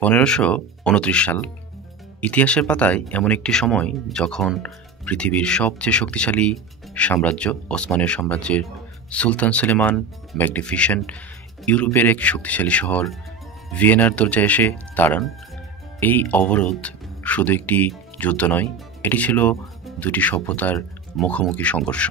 1529 সাল ইতিহাসের পাতায় এমন একটি সময় যখন পৃথিবীর সবচেয়ে শক্তিশালী সাম্রাজ্য ওসমানীয় সাম্রাজ্যের সুলতান সুলেমান ম্যাগনিফিসেন্ট ইউরোপের এক শক্তিশালী শহর ভিয়েনার দরজায় এসে দাঁড়ান। এই অবরোধ শুধু একটি যুদ্ধ নয়, এটি ছিল দুটি সভ্যতার মুখোমুখি সংঘর্ষ।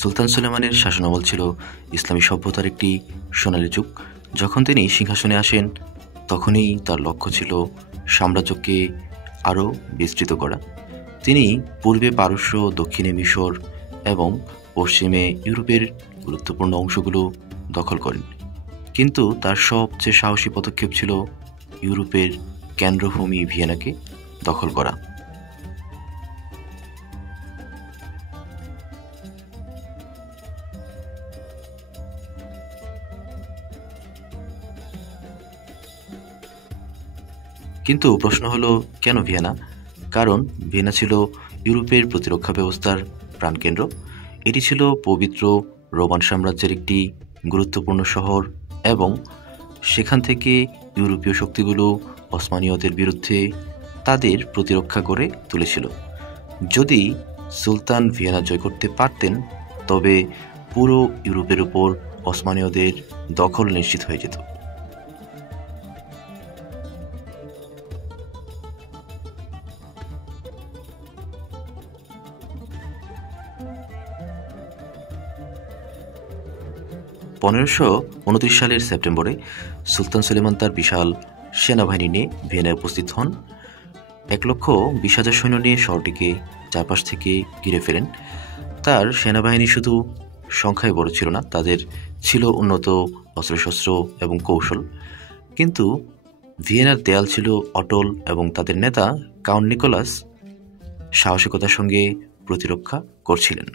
সুলতান সুলেমানের শাসনামল ছিল ইসলামী সভ্যতার একটি সোনালী যুগ। যখন তিনি সিংহাসনে আসেন, তখনই তার লক্ষ্য ছিল সাম্রাজ্যকে আরও বিস্তৃত করা। তিনি পূর্বে পারস্য, দক্ষিণে মিশর এবং পশ্চিমে ইউরোপের গুরুত্বপূর্ণ অংশগুলো দখল করেন। কিন্তু তার সবচেয়ে সাহসী পদক্ষেপ ছিল ইউরোপের কেন্দ্রভূমি ভিয়েনাকে দখল করা। কিন্তু প্রশ্ন হলো, কেন ভিয়েনা? কারণ ভিয়েনা ছিল ইউরোপের প্রতিরক্ষা ব্যবস্থার প্রাণকেন্দ্র। এটি ছিল পবিত্র রোমান সাম্রাজ্যের একটি গুরুত্বপূর্ণ শহর এবং সেখান থেকে ইউরোপীয় শক্তিগুলো অসমানীয়দের বিরুদ্ধে তাদের প্রতিরক্ষা করে তুলেছিল। যদি সুলতান ভিয়েনা জয় করতে পারতেন, তবে পুরো ইউরোপের উপর অসমানীয়দের দখল নিশ্চিত হয়ে যেত। সালের সেপ্টেম্বরে সুলতান সুলেমান তার বিশাল সেনাবাহিনী নিয়ে ভিয়েনায় উপস্থিত হন। 1,20,000 সৈন্য নিয়ে শহরটিকে চারপাশ থেকে ঘিরে ফেলেন। তার সেনাবাহিনী শুধু সংখ্যায় বড় ছিল না, তাদের ছিল উন্নত অস্ত্রশস্ত্র এবং কৌশল। কিন্তু ভিয়েনার দেয়াল ছিল অটল এবং তাদের নেতা কাউন্ট নিকোলাস সাহসিকতার সঙ্গে প্রতিরক্ষা করছিলেন।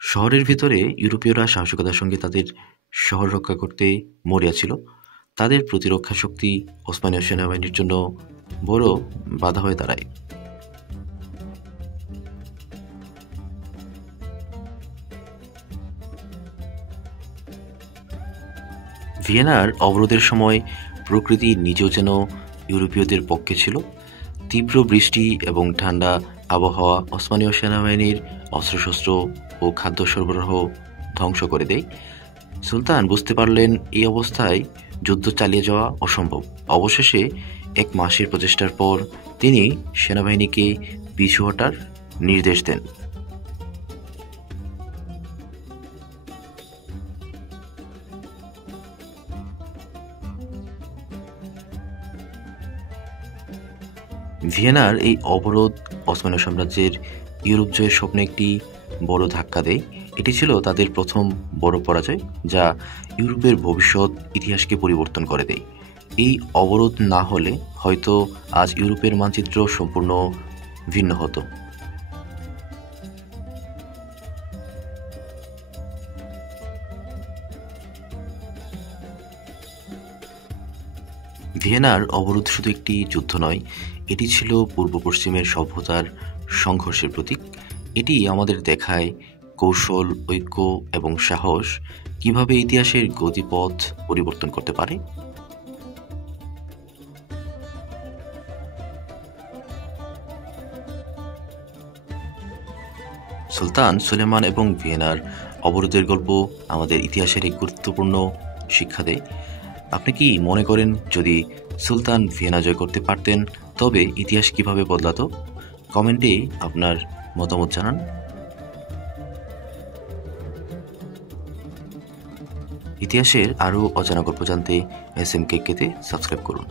শহরের ভিতরে ইউরোপীয়রা সাহসিকতার সঙ্গে তাদের শহর রক্ষা করতে মরিয়া ছিল। তাদের প্রতিরক্ষা শক্তি ওসমানীয় সেনাবাহিনীর জন্য বড় বাধা হয়ে দাঁড়ায়। ভিয়েনার অবরোধের সময় প্রকৃতি নিজেও যেন ইউরোপীয়দের পক্ষে ছিল। তীব্র বৃষ্টি এবং ঠান্ডা আবহাওয়া ওসমানীয় সেনাবাহিনীর অস্ত্রশস্ত্র ও খাদ্য সরবরাহ ধ্বংস করে দেয়। সুলতান বুঝতে পারলেন এই অবস্থায় যুদ্ধ চালিয়ে যাওয়া অসম্ভব। অবশেষে 1 মাসের প্রচেষ্টার পর তিনি সেনাবাহিনীকে পিছু হটার নির্দেশ দেন। ভিয়েনার এই অবরোধ ওসমানীয় সাম্রাজ্যের ইউরোপ জয়ের স্বপ্নে একটি বড় ধাক্কা দেয়। এটি ছিল তাদের প্রথম বড় পরাজয়, যা ইউরোপের ভবিষ্যৎ ইতিহাসকে পরিবর্তন করে দেয়। এই অবরোধ না হলে হয়তো আজ ইউরোপের মানচিত্র সম্পূর্ণ ভিন্ন হতো। ভিয়েনার অবরোধ শুধু একটি যুদ্ধ নয়, এটি ছিল পূর্ব পশ্চিমের সভ্যতার সংঘর্ষের প্রতীক। এটি আমাদের দেখায় কৌশল, ঐক্য এবং সাহস কিভাবে ইতিহাসের গতিপথ পরিবর্তন করতে পারে। সুলতান সুলেমান এবং ভিয়েনার অবরোধের গল্প আমাদের ইতিহাসের এক গুরুত্বপূর্ণ শিক্ষা দেয়। আপনি কি মনে করেন, যদি সুলতান ভিয়েনা জয় করতে পারতেন, তবে ইতিহাস কিভাবে বদলাতো? কমেন্টে আপনার মতামত জানান। ইতিহাসের আরও অজানা গল্প জানতে SMKK তে সাবস্ক্রাইব করুন।